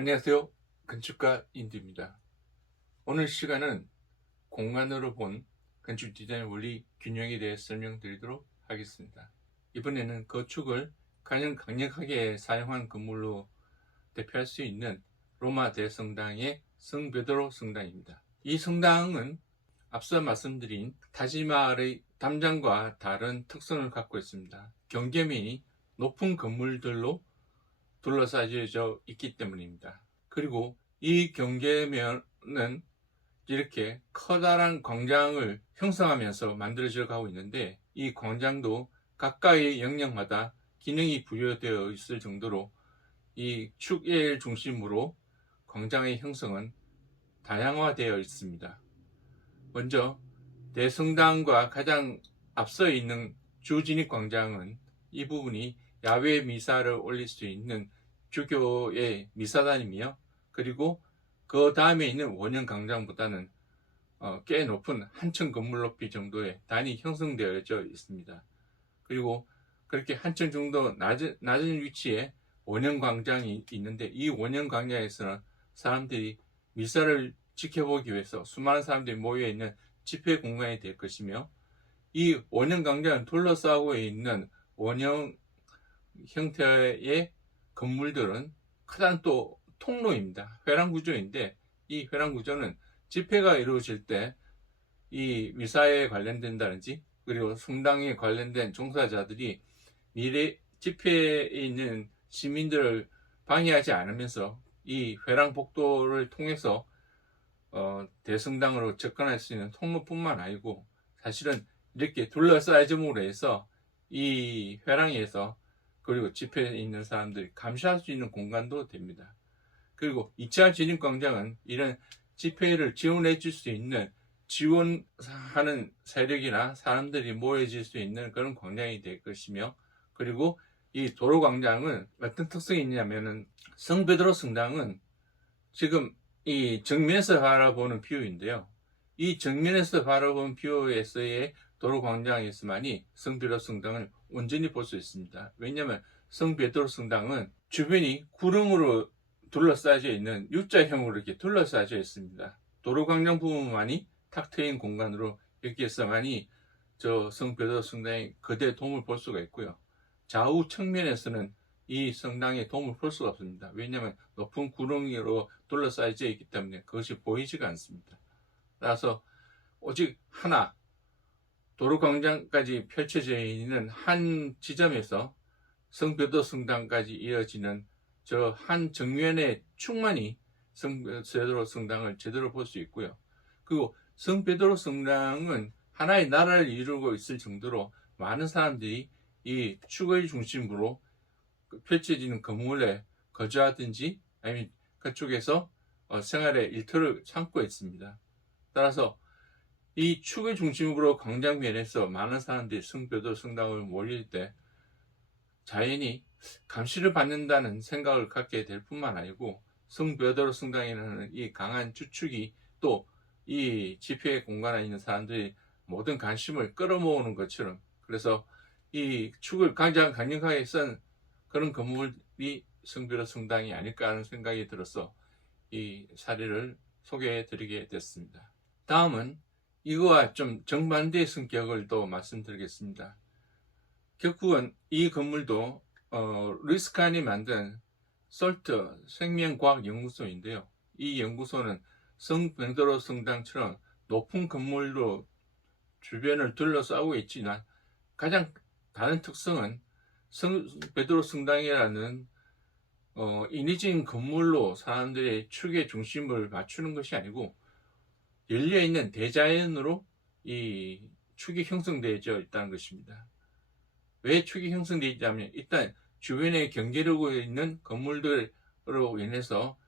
안녕하세요. 건축가 인디입니다. 오늘 시간은 공간으로 본 건축 디자인 원리 균형에 대해 설명드리도록 하겠습니다. 이번에는 건축을 가장 강력하게 사용한 건물로 대표할 수 있는 로마 대성당의 성베드로 성당입니다. 이 성당은 앞서 말씀드린 타지마을의 담장과 다른 특성을 갖고 있습니다. 경계면이 높은 건물들로 둘러싸여져 있기 때문입니다. 그리고 이 경계면은 이렇게 커다란 광장을 형성하면서 만들어져 가고 있는데, 이 광장도 각각의 영역마다 기능이 부여되어 있을 정도로 이 축의 중심으로 광장의 형성은 다양화되어 있습니다. 먼저 대성당과 가장 앞서 있는 주진입 광장은 이 부분이 야외 미사를 올릴 수 있는 주교의 미사단이며, 그리고 그 다음에 있는 원형 광장보다는 꽤 높은 한층 건물 높이 정도의 단이 형성되어져 있습니다. 그리고 그렇게 한층 정도 낮은 위치에 원형 광장이 있는데, 이 원형 광장에서는 사람들이 미사를 지켜보기 위해서 수많은 사람들이 모여있는 집회 공간이 될 것이며, 이 원형 광장을 둘러싸고 있는 원형 형태의 건물들은 크단 또 통로입니다. 회랑 구조인데, 이 회랑 구조는 집회가 이루어질 때 이 미사에 관련된다든지, 그리고 성당에 관련된 종사자들이 미래 집회에 있는 시민들을 방해하지 않으면서 이 회랑 복도를 통해서 대성당으로 접근할 수 있는 통로뿐만 아니고, 사실은 이렇게 둘러싸여짐으로 해서 이 회랑에서 그리고 집회에 있는 사람들이 감시할 수 있는 공간도 됩니다. 그리고 2차 진입광장은 이런 집회를 지원해 줄 수 있는, 지원하는 세력이나 사람들이 모여질 수 있는 그런 광장이 될 것이며, 그리고 이 도로광장은 어떤 특성이 있냐면은, 성베드로 성당은 지금 이 정면에서 바라보는 뷰인데요, 이 정면에서 바라보는 뷰에서의 도로광장에서만이 성베드로 성당을 온전히 볼 수 있습니다. 왜냐하면 성베드로 성당은 주변이 구름으로 둘러싸여져 있는 U자형으로 이렇게 둘러싸여져 있습니다. 도로광장 부분만이 탁 트인 공간으로 여기에서만이 성베드로 성당의 거대 돔을 볼 수가 있고요. 좌우 측면에서는 이 성당의 돔을 볼 수가 없습니다. 왜냐하면 높은 구름으로 둘러싸여져 있기 때문에 그것이 보이지가 않습니다. 따라서 오직 하나, 도로광장까지 펼쳐져 있는 한 지점에서 성베드로 성당까지 이어지는 저 한 정면의 축만이 성베드로 성당을 제대로 볼 수 있고요. 그리고 성베드로 성당은 하나의 나라를 이루고 있을 정도로 많은 사람들이 이 축의 중심으로 펼쳐지는 건물에 거주하든지 아니면 그쪽에서 생활의 일터를 삼고 있습니다. 따라서 이 축의 중심으로 광장면에서 많은 사람들이 성베드로 성당을 몰릴 때 자연히 감시를 받는다는 생각을 갖게 될 뿐만 아니고, 성베드로 성당이라는 이 강한 주축이 또 이 집회 공간에 있는 사람들이 모든 관심을 끌어모으는 것처럼, 그래서 이 축을 가장 강력하게 쓴 그런 건물이 성베드로 성당이 아닐까 하는 생각이 들어서 이 사례를 소개해 드리게 됐습니다. 다음은 이거와 좀 정반대의 성격을 또 말씀드리겠습니다. 결국은 이 건물도 루이스칸이 만든 솔트 생명과학연구소인데요, 이 연구소는 성베드로 성당처럼 높은 건물로 주변을 둘러싸고 있지만, 가장 다른 특성은 성베드로 성당이라는 인위적인 건물로 사람들의 축의 중심을 맞추는 것이 아니고, 열려있는 대자연으로 이 축이 형성되어져 있다는 것입니다. 왜 축이 형성되어 있냐면, 일단 주변에 경계되고 있는 건물들로 인해서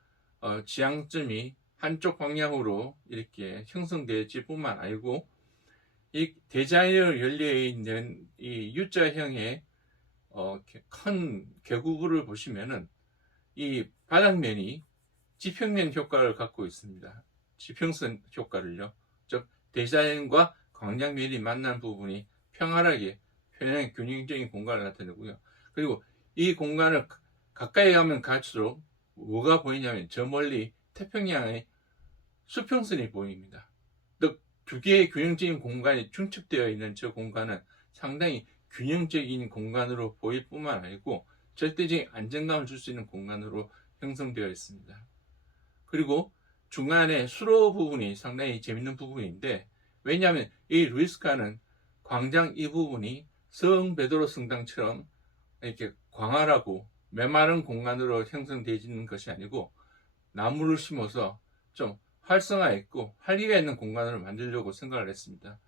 지향점이 한쪽 방향으로 이렇게 형성되었을 뿐만 아니고, 이 대자연으로 열려있는 이 U자형의 큰 계구를 보시면은 이 바닥면이 지평면 효과를 갖고 있습니다. 지평선 효과를요. 즉 대자연과 광장면이 만난 부분이 평활하게 균형적인 공간을 나타내고요. 그리고 이 공간을 가까이 가면 갈수록 뭐가 보이냐면 저 멀리 태평양의 수평선이 보입니다. 또 두 개의 균형적인 공간이 중첩되어 있는 저 공간은 상당히 균형적인 공간으로 보일 뿐만 아니고 절대적인 안정감을 줄 수 있는 공간으로 형성되어 있습니다. 그리고 중간에 수로 부분이 상당히 재밌는 부분인데, 왜냐하면 이 루이스가는 광장 이 부분이 성 베드로 성당처럼 이렇게 광활하고 메마른 공간으로 형성되어지는 것이 아니고 나무를 심어서 좀 활성화 있고 활기가 있는 공간으로 만들려고 생각을 했습니다.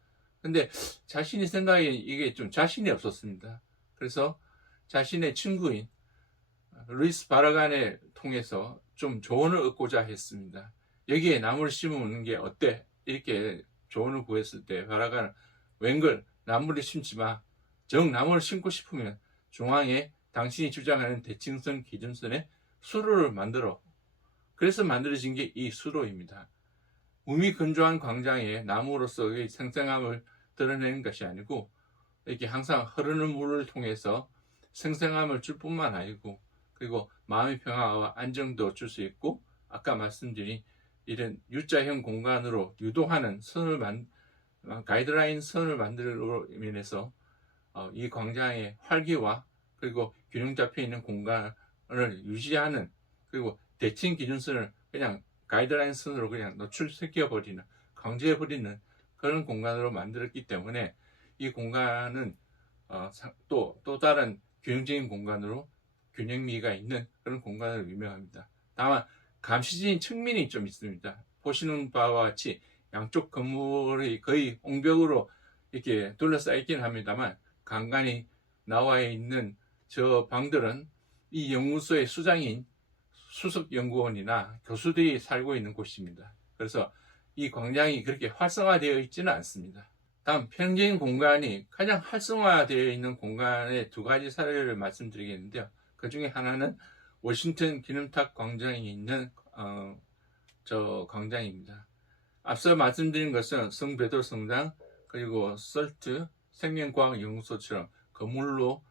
근데 자신이 생각에 이게 좀 자신이 없었습니다. 그래서 자신의 친구인 루이스 바라간을 통해서 좀 조언을 얻고자 했습니다. 여기에 나무를 심으면 게 어때? 이렇게 조언을 구했을 때 바라간은 웬걸 나무를 심지 마. 정 나무를 심고 싶으면 중앙에 당신이 주장하는 대칭선 기준선에 수로를 만들어. 그래서 만들어진 게 이 수로입니다. 우미 건조한 광장에 나무로서의 생생함을 드러내는 것이 아니고 이렇게 항상 흐르는 물을 통해서 생생함을 줄 뿐만 아니고 그리고 마음의 평화와 안정도 줄 수 있고 아까 말씀드린 이런 U자형 공간으로 유도하는 가이드라인 선을 만들므로 인해서 이 광장의 활기와 그리고 균형 잡혀 있는 공간을 유지하는, 그리고 대칭 기준선을 그냥 가이드라인 선으로 그냥 노출시켜버리는, 강조해버리는 그런 공간으로 만들었기 때문에 이 공간은 또 다른 균형적인 공간으로 균형미가 있는 그런 공간으로 유명합니다. 다만 감시적인 측면이 좀 있습니다. 보시는 바와 같이 양쪽 건물이 거의 옹벽으로 이렇게 둘러싸여 있긴 합니다만 간간히 나와 있는 저 방들은 이 연구소의 수장인 수석연구원이나 교수들이 살고 있는 곳입니다. 그래서 이 광장이 그렇게 활성화되어 있지는 않습니다. 다음 평적인 공간이 가장 활성화되어 있는 공간의 두 가지 사례를 말씀드리겠는데요. 그 중에 하나는 워싱턴 기념탑 광장에 있는 저 광장입니다. 앞서 말씀드린 것은 성 베드로 성당 그리고 설트 생명과학연구소처럼 건물로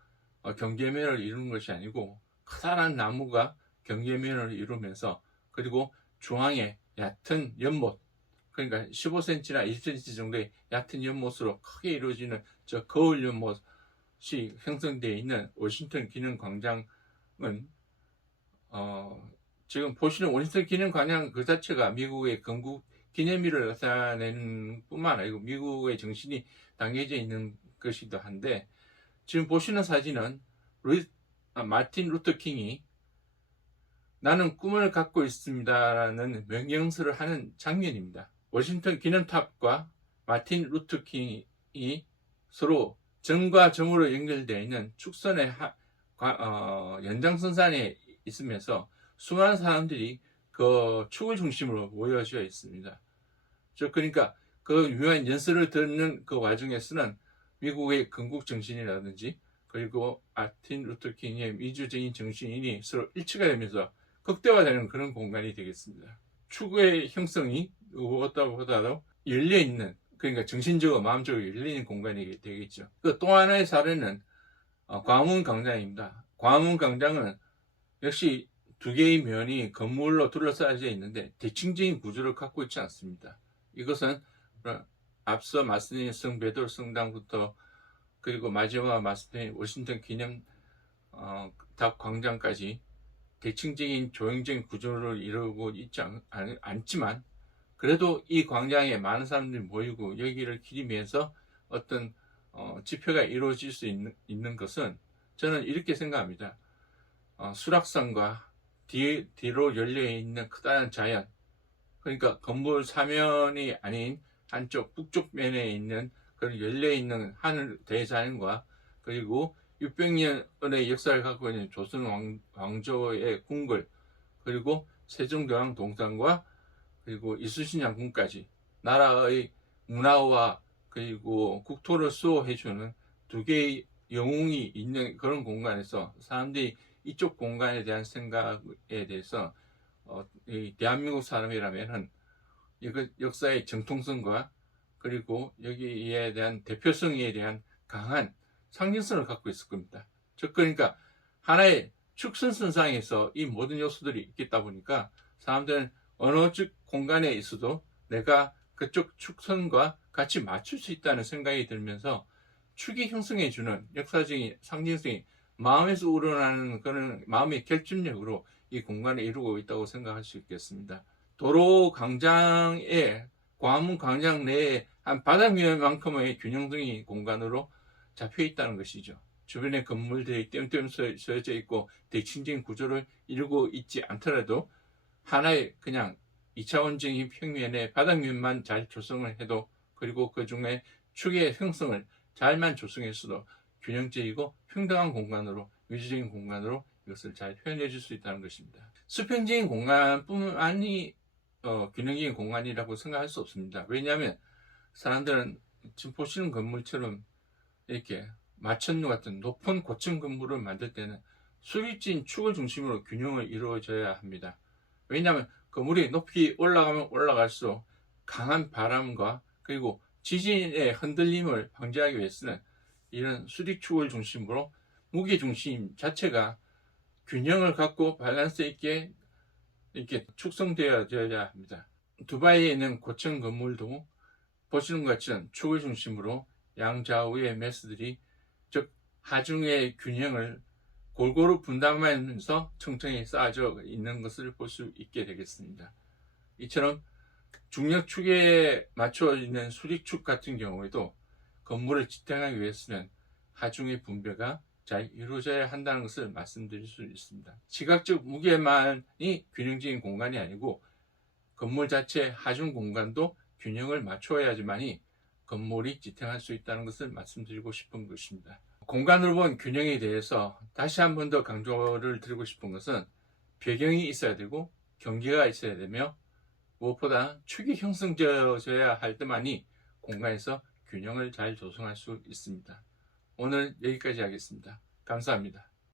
경계면을 이루는 것이 아니고 커다란 나무가 경계면을 이루면서 그리고 중앙에 얕은 연못, 그러니까 15cm나 20cm 정도의 얕은 연못으로 크게 이루어지는 저 거울 연못이 형성되어 있는 워싱턴 기념광장은 지금 보시는 워싱턴 기념광장 그 자체가 미국의 건국 기념일을 나타내는 뿐만 아니고 미국의 정신이 담겨져 있는 것이기도 한데, 지금 보시는 사진은 마틴 루터 킹이 나는 꿈을 갖고 있습니다라는 명령서를 하는 장면입니다. 워싱턴 기념탑과 마틴 루터 킹이 서로 점과 점으로 연결되어 있는 축선의 연장선상에 있으면서 수많은 사람들이 그 축을 중심으로 모여져 있습니다. 그러니까 그 유명한 연설을 듣는 그 와중에서는 미국의 건국 정신이라든지 그리고 마틴 루터 킹의 민주적인 정신이 서로 일치가 되면서 극대화되는 그런 공간이 되겠습니다. 축의 형성이 무엇보다도 열려있는, 그러니까 정신적으로 마음적으로 열려있는 공간이 되겠죠. 또 하나의 사례는 광화문광장입니다. 광화문광장은 역시 두 개의 면이 건물로 둘러싸여져 있는데 대칭적인 구조를 갖고 있지 않습니다. 이것은 앞서 말씀드린 성 베드로 성당부터 그리고 마지막 말씀드린 워싱턴 기념탑 광장까지 대칭적인 조형적인 구조를 이루고 있지 않지만 그래도 이 광장에 많은 사람들이 모이고 여기를 기리면서 어떤 집회가 이루어질 수 있는 것은 저는 이렇게 생각합니다. 수락산과 뒤로 열려있는 커다란 자연, 그러니까 건물 사면이 아닌 한쪽 북쪽 면에 있는 그런 열려있는 하늘 대자연과 그리고 600년의 역사를 갖고 있는 조선 왕조의 궁궐, 그리고 세종대왕 동상과 그리고 이순신 장군까지 나라의 문화와 그리고 국토를 수호해주는 두 개의 영웅이 있는 그런 공간에서 사람들이 이쪽 공간에 대한 생각에 대해서 대한민국 사람이라면 역사의 정통성과 그리고 여기에 대한 대표성에 대한 강한 상징성을 갖고 있을 겁니다. 그러니까 하나의 축선선상에서 이 모든 요소들이 있겠다 보니까 사람들은 어느 쪽 공간에 있어도 내가 그쪽 축선과 같이 맞출 수 있다는 생각이 들면서 축이 형성해주는 역사적인 상징성이 마음에서 우러나는 그런 마음의 결집력으로 이 공간을 이루고 있다고 생각할 수 있겠습니다. 도로 광장에 광화문 광장 내에 한 바닥 위만큼의 균형성이 공간으로 잡혀 있다는 것이죠. 주변의 건물들이 띄엄띄엄 서여져 있고 대칭적인 구조를 이루고 있지 않더라도 하나의 그냥 2차원적인 평면의 바닥 면만 잘 조성을 해도, 그리고 그 중에 축의 형성을 잘만 조성했어도 균형적이고 평등한 공간으로, 유지적인 공간으로 이것을 잘 표현해 줄 수 있다는 것입니다. 수평적인 공간뿐만이 균형적인 공간이라고 생각할 수 없습니다. 왜냐하면 사람들은 지금 보시는 건물처럼 이렇게 마천루 같은 높은 고층 건물을 만들 때는 수직진 축을 중심으로 균형을 이루어져야 합니다. 왜냐하면 건물이 높이 올라가면 올라갈수록 강한 바람과 그리고 지진의 흔들림을 방지하기 위해서는 이런 수직축을 중심으로 무게중심 자체가 균형을 갖고 밸런스 있게 이렇게 축성되어야 합니다. 두바이에 있는 고층 건물도 보시는 것처럼 축을 중심으로 양좌우의 메스들이, 즉 하중의 균형을 골고루 분담하면서 층층이 쌓아져 있는 것을 볼 수 있게 되겠습니다. 이처럼 중력축에 맞춰 있는 수직축 같은 경우에도 건물을 지탱하기 위해서는 하중의 분배가 잘 이루어져야 한다는 것을 말씀드릴 수 있습니다. 시각적 무게만이 균형적인 공간이 아니고 건물 자체 하중 공간도 균형을 맞춰야지만이 건물이 지탱할 수 있다는 것을 말씀드리고 싶은 것입니다. 공간으로 본 균형에 대해서 다시 한 번 더 강조를 드리고 싶은 것은 배경이 있어야 되고 경계가 있어야 되며 무엇보다 축이 형성되어져야 할 때만이 공간에서 균형을 잘 조성할 수 있습니다. 오늘 여기까지 하겠습니다. 감사합니다.